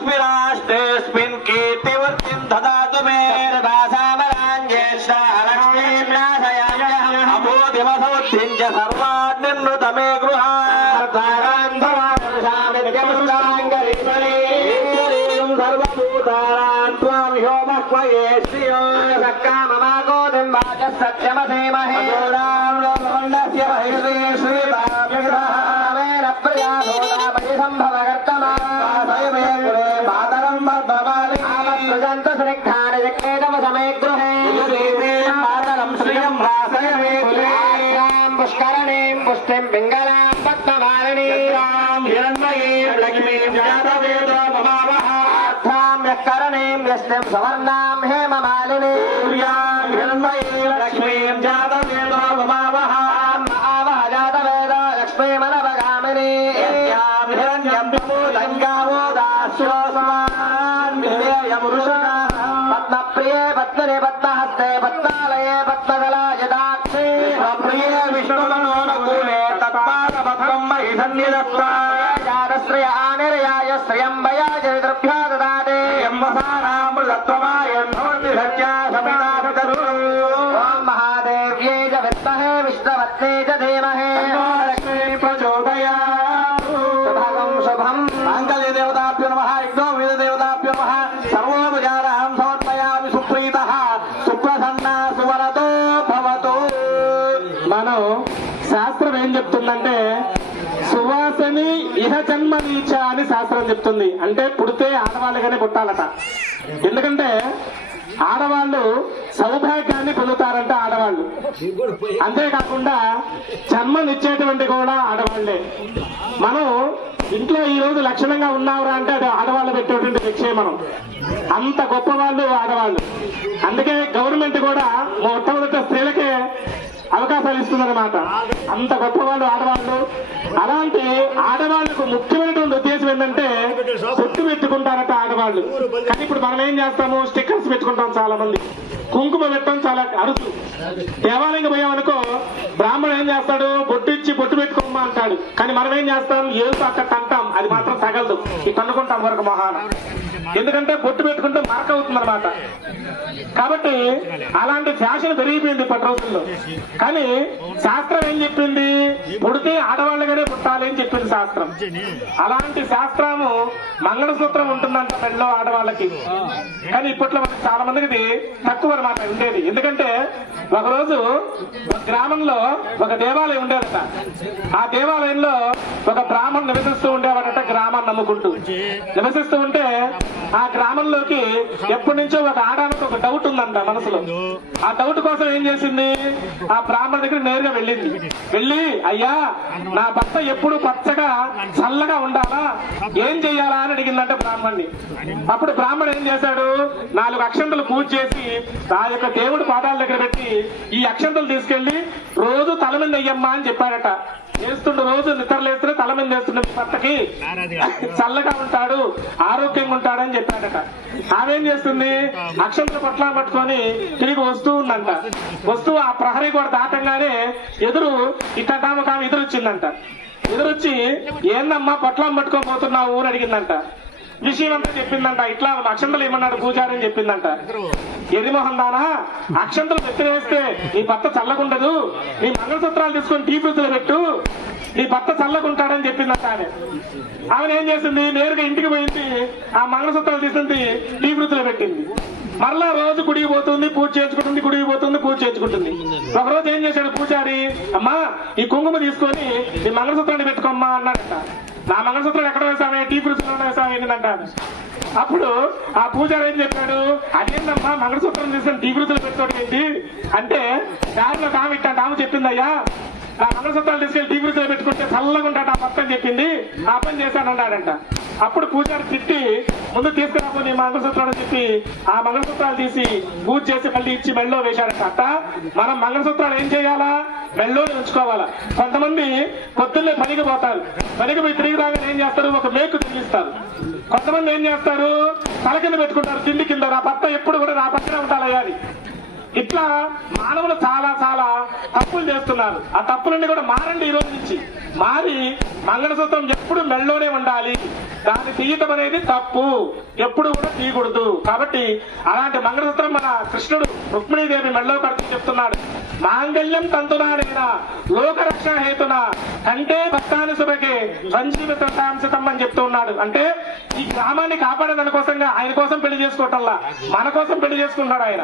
स्मिराष्टेऽस्मिन् कीर्तिवृत्तिं ददातु मे अभूतिमसौत्थिं च सर्वान् निर्णुत मे गृहान् सर्वभूतानां त्वां ह्योमह्वये श्रियो काममागोदिं वाचः सत्यमसेमहे लोकमण्डस्य महिषे श्रीतामेन प्रिया भूतामहि सम्भवकर्तमा मातरं वर्धमानि आमसृजन्त स्निग्धानि जग्नेतमसमे गृहे मातरं श्रियं भासय मे पुष्करणीं पुष्टिं पिङ्गलां पद्ममालिनीं हिरण्मयीं लक्ष्मीं जातवेदो ममावः अर्थां यः करणीं यस्मिं सवर्णां हेममालिनीं हिरण्मयीं लक्ष्मीं जातवेदो ममावः महावः जातवेदो लक्ष्मीमनवगामिनी यस्यां हिरण्यं विभूतं गावो दास्योऽस्मान् विधेयमुरुषः पद्मप्रिये पद्मने पद्महस्ते पद्मालये पद्मकलाय दाक्षे प्रिये विष्णुमनोनुकूले तत्पादपत्रं मयि सन्निधत्ता जातश्रिय आनिर्याय श्रियम्बयाय द्रभ्यो ददाते यम्वसानामृतत्वमायन् भवन्निधत्या समितासतरु ॐ महादेव्यै च विद्महे विष्णुपत्न्यै च धीमहि लक्ष्मी प्रचोदयात् शुभं शुभं माङ्गल्यदेवताभ्यो नमः यज्ञोपवीतदेवताभ्यो नमः सर्वोपचारान् समर्पयामि सुप्रीतः सुप्रसन्ना सुवरतो भवतु మనం శాస్త్రం ఏం చెప్తుందంటే సువాసని ఇహ జన్మ నీచ అని శాస్త్రం చెప్తుంది. అంటే పుడితే ఆడవాళ్ళుగానే పుట్టాలట. ఎందుకంటే ఆడవాళ్ళు సౌభాగ్యాన్ని పొందుతారంటే ఆడవాళ్ళు. అంతేకాకుండా జన్మనిచ్చేటువంటి కూడా ఆడవాళ్లే. మనం ఇంట్లో ఈ రోజు లక్షణంగా ఉన్నావురా అంటే అది ఆడవాళ్ళు పెట్టేటువంటి శిక్షే. మనం అంత గొప్ప వాళ్ళు ఆడవాళ్ళు. అందుకే గవర్నమెంట్ కూడా మొట్టమొదట స్త్రీలకే అవకాశాలు ఇస్తుందన్నమాట. అంత గొప్పవాళ్ళు ఆడవాళ్ళు. అలాంటి ఆడవాళ్లకు ముఖ్యమైనటువంటి ఉద్దేశం ఏంటంటే పొట్టు పెట్టుకుంటారట ఆడవాళ్ళు. కానీ ఇప్పుడు మనం ఏం చేస్తాము, స్టిక్కర్స్ పెట్టుకుంటాం. చాలా మంది కుంకుమ పెట్టడం చాలా అరుసు. దేవాలయంగా పోయామనుకో బ్రాహ్మణుడు ఏం చేస్తాడు, బొట్టు ఇచ్చి బొట్టు పెట్టుకోమ్మా అంటాడు. కానీ మనం ఏం చేస్తాం, ఏదో అక్కడ అంటాం. అది మాత్రం తగలదు. ఈ తన్నుకుంటాం వరకు మొహాన. ఎందుకంటే బొట్టు పెట్టుకుంటే మార్క్ అవుతుంది అనమాట. కాబట్టి అలాంటి ఫ్యాషన్ పెరిగిపోయింది ఇప్పటి రోజుల్లో. కానీ శాస్త్రం ఏం చెప్పింది, పుడితే ఆడవాళ్ళుగానే పుట్టాలి అని చెప్పింది శాస్త్రం. అలాంటి శాస్త్రము మంగళసూత్రం ఉంటుందంట పెళ్ళలో ఆడవాళ్ళకి. కానీ ఇప్పట్లో మనకి చాలా మందికి ఇది తక్కువ అనమాట ఉండేది. ఎందుకంటే ఒకరోజు ఒక గ్రామంలో ఒక దేవాలయం ఉండేదట. ఆ దేవాలయంలో ఒక బ్రాహ్మణుడు నివసిస్తూ ఉండేవాడట. గ్రామాన్ని నమ్ముకుంటూ నివసిస్తూ ఉంటే ఆ గ్రామంలోకి ఎప్పటి నుంచో ఒక ఆడానికి ఒక డౌట్ ఉందంట మనసులో. ఆ డౌట్ కోసం ఏం చేసింది, ఆ బ్రాహ్మణ దగ్గర నేరుగా వెళ్ళింది. వెళ్ళి, అయ్యా నా భర్త ఎప్పుడు పచ్చగా చల్లగా ఉండాలా, ఏం చెయ్యాలా అని అడిగిందంట బ్రాహ్మణ్ణి. అప్పుడు బ్రాహ్మణుడు ఏం చేశాడు, 4 అక్షంతలు పూజ చేసి ఆ యొక్క దేవుడి పాదాల దగ్గర పెట్టి ఈ అక్షంతలు తీసుకెళ్లి రోజు తల మీద వెయ్యమ్మా అని చెప్పాడట. చేస్తుండే రోజు నిద్రలేస్తే తల మీద వేస్తుండే భర్తకి చల్లగా ఉంటాడు, ఆరోగ్యంగా ఉంటాడని చెప్పాడట. ఆమెం చేస్తుంది, అక్షంతల పట్ల పట్టుకొని తిరిగి వస్తూ ఉందంట. వస్తూ ఆ ప్రహరీ కూడా దాటంగానే ఎదురు ఇట్టాము ఎదురొచ్చిందంట. ఎదురొచ్చి, ఏందమ్మా పొట్లం పట్టుకోబోతున్నావు అని అడిగిందంట. విషయం అంతా చెప్పిందంట. ఇట్లా అక్షంతలు ఏమన్నాడు పూజారి అని చెప్పిందంట. ఎదిమోహన్ దానా, అక్షంతలు ఎత్తివేస్తే నీ భర్త చల్లకుండదు, నీ మంగళసూత్రాలు తీసుకొని టీ ఫ్రిడ్జ్లో పెట్టు, నీ భర్త చల్లకుంటాడని చెప్పిందంట. ఆమె ఏం చేసింది, నేరుగా ఇంటికి పోయింది, ఆ మంగళసూత్రాలు తీసుకుంది టీ ఫ్రిడ్జ్లో పెట్టింది. మరలా రోజు గుడికి పోతుంది, పూజ చేసుకుంటుంది, గుడికి పోతుంది, పూజ చేసుకుంటుంది. ఒకరోజు ఏం చేశాడు పూజారి, అమ్మా ఈ కుంకుమ తీసుకొని నీ మంగళసూత్రాన్ని పెట్టుకోమ్మా అన్నాడట. నా మంగళసూత్రాలు ఎక్కడ వేసామే, టీ ఫ్రిడ్జ్ లో వేసామేంటంట. అప్పుడు ఆ పూజారి ఏం చెప్పాడు, అదేందమ్మా మంగళసూత్రం తీసుకొని టీ ఫ్రిడ్జ్ లో పెట్టుకోవడం ఏంటి అంటే, దారిలో ఆమె చెప్పిందయ్యా, నా మంగళసూత్రాలు తీసుకెళ్లి టీ ఫ్రిడ్జ్ లో పెట్టుకుంటే చల్లగా ఉంటాడు ఆ పక్కన చెప్పింది, ఆ పని చేశానన్నాడంట. అప్పుడు పూజారి తిట్టి, ముందు తీసుకురాబో నీ మంగళసూత్రాలు చెప్పి ఆ మంగళసూత్రాలు తీసి పూజ చేసి మళ్ళీ ఇచ్చి మెళ్ళో వేశాడట. అట్ట మనం మంగళసూత్రాలు ఏం చేయాలా, మెళ్ళోనే ఉంచుకోవాలా. కొంతమంది పొద్దున్నే పనికి పోతారు, పనికి పోయి తిరిగి రాగానే ఏం చేస్తారు, ఒక మేకు తిరిగిస్తారు. కొంతమంది ఏం చేస్తారు, తల కింద పెట్టుకుంటారు, తిండి కింద. నా భర్త ఎప్పుడు కూడా నా పక్కనే ఉండాలయ్యా అని. ఇట్లా మానవులు చాలా చాలా తప్పులు చేస్తున్నారు. ఆ తప్పులన్నీ కూడా మారండి ఈ రోజు నుంచి. మారి మంగళసూత్రం ఎప్పుడు మెళ్ళలోనే ఉండాలి, దాన్ని తీయటం అనేది తప్పు, ఎప్పుడు కూడా తీయకూడదు. కాబట్టి అలాంటి మంగళసూత్రం మన కృష్ణుడు రుక్మిణీదేవి మెళ్ళలో కడుతూ చెప్తున్నాడు, మాంగళ్యం తంతునాడైనా లోకరక్షణ హేతున కంటే భక్తాని శుభకే సంజీవిత సాంసితం అని చెప్తూ ఉన్నాడు. అంటే ఈ గ్రామాన్ని కాపాడేదాని కోసంగా ఆయన కోసం పెళ్లి చేసుకోవటంలా మన కోసం పెళ్లి చేసుకుంటున్నాడు ఆయన.